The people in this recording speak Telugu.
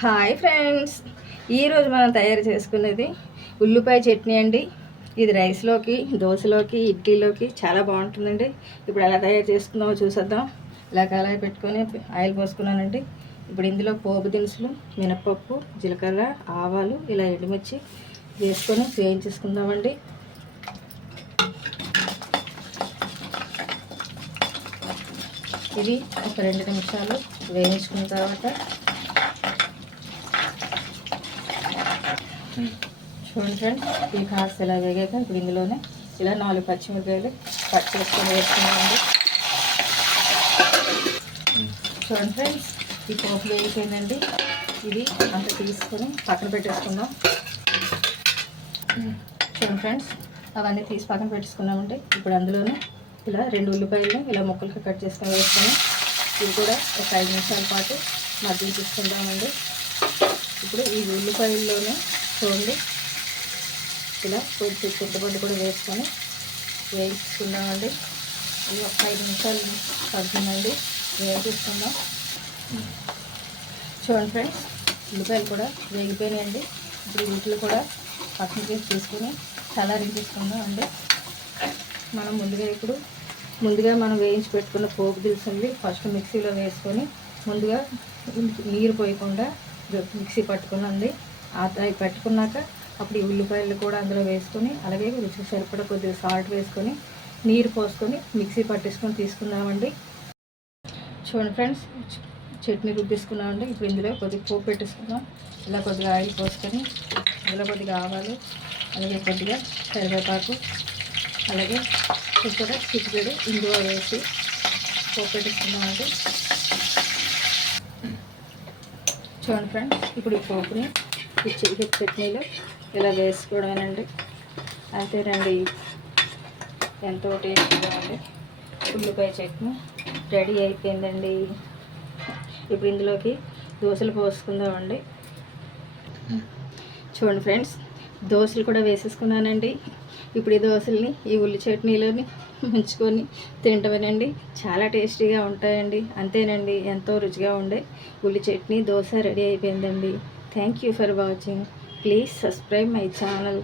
హాయ్ ఫ్రెండ్స్, ఈరోజు మనం తయారు చేసుకునేది ఉల్లిపాయ చట్నీ అండి. ఇది రైస్లోకి, దోశలోకి, ఇడ్లీలోకి చాలా బాగుంటుందండి. ఇప్పుడు ఎలా తయారు చేసుకుందామో చూసేద్దాం. ఇలా కళాయి పెట్టుకొని ఆయిల్ పోసుకున్నానండి. ఇప్పుడు ఇందులో పోపు దినుసులు, మినపప్పు, జీలకర్ర, ఆవాలు, ఇలా ఎండుమిర్చి వేసుకొని వేయించేసుకుందామండి. ఇది ఒక 2 నిమిషాలు వేయించుకున్న తర్వాత చూడండి ఫ్రెండ్స్, ఇవి కాస్త ఇలా వేగాక ఇప్పుడు ఇందులోనే ఇలా 4 పచ్చిమిరపకాయలు కట్ చేసుకొని వేసుకున్నామండి. చూడండి ఫ్రెండ్స్, ఈ పోపు వేగిపోయిందండి. ఇది అంత తీసుకొని పక్కన పెట్టేసుకుందాం. చూడండి ఫ్రెండ్స్, అవన్నీ తీసి పక్కన పెట్టేసుకున్నామండి. ఇప్పుడు అందులోనే ఇలా 2 ఉల్లిపాయలు ఇలా ముక్కలుగా కట్ చేసుకొని వేసుకొని ఇవి కూడా ఒక 5 నిమిషాల పాటు మధ్య తీసుకుందామండి. ఇప్పుడు ఈ ఉల్లిపాయల్లోనే చూడండి ఇలా కొంచెం చింతపండు కూడా వేసుకొని వేయించుకుందామండి. ఇది ఒక 5 నిమిషాలు పడుతుందండి, వేయించుకుందాం. చూడండి ఫ్రెండ్స్, ఉల్లిపాయలు కూడా వేగిపోయినాయండి. ఇప్పుడు వీటిలో కూడా పక్కన చేసి తీసుకొని చల్లారించేసుకుందాం అండి. మనం ముందుగా మనం వేయించి పెట్టుకున్న పోపు దినుసుల్ని ఫస్ట్ మిక్సీలో వేసుకొని ముందుగా నీరు పోయకుండా మిక్సీ పట్టుకున్నాండి. అవి పట్టుకున్నాక అప్పుడు ఈ ఉల్లిపాయలు కూడా అందులో వేసుకొని అలాగే రుచికి సరిపడా కొద్దిగా సాల్ట్ వేసుకొని నీరు పోసుకొని మిక్సీ పట్టేసుకొని తీసుకుందామండి. చూడండి ఫ్రెండ్స్, చట్నీ రుబ్బేసుకున్నామండి. ఇప్పుడు ఇందులో కొద్దిగా పోపు పెట్టేసుకుందాం. ఇలా కొద్దిగా ఆయిల్ పోసుకొని ఇందులో కొద్దిగా ఆవాలు, అలాగే కొద్దిగా కరివేపాకు, అలాగే కూడా చిటికెడు ఇందులో వేసి పోపు పెట్టేసుకుందామండి. చూడండి ఫ్రెండ్స్, ఇప్పుడు ఈ పోపుని ఈ చట్నీలో ఇలా వేసుకోవడమేనండి. అంతేనండి, ఎంతో టేస్టీగా ఉంది ఉల్లిపాయ చట్నీ రెడీ అయిపోయిందండి. ఇప్పుడు ఇందులోకి దోశలు పోసుకుందామండి. చూడండి ఫ్రెండ్స్, దోశలు కూడా వేసేసుకున్నానండి. ఇప్పుడు ఈ దోశల్ని ఈ ఉల్లి చట్నీలోని ముంచుకొని తింటమేనండి. చాలా టేస్టీగా ఉంటాయండి. అంతేనండి, ఎంతో రుచిగా ఉండే ఉల్లి చట్నీ దోశ రెడీ అయిపోయిందండి. Thank you for watching. Please subscribe my channel.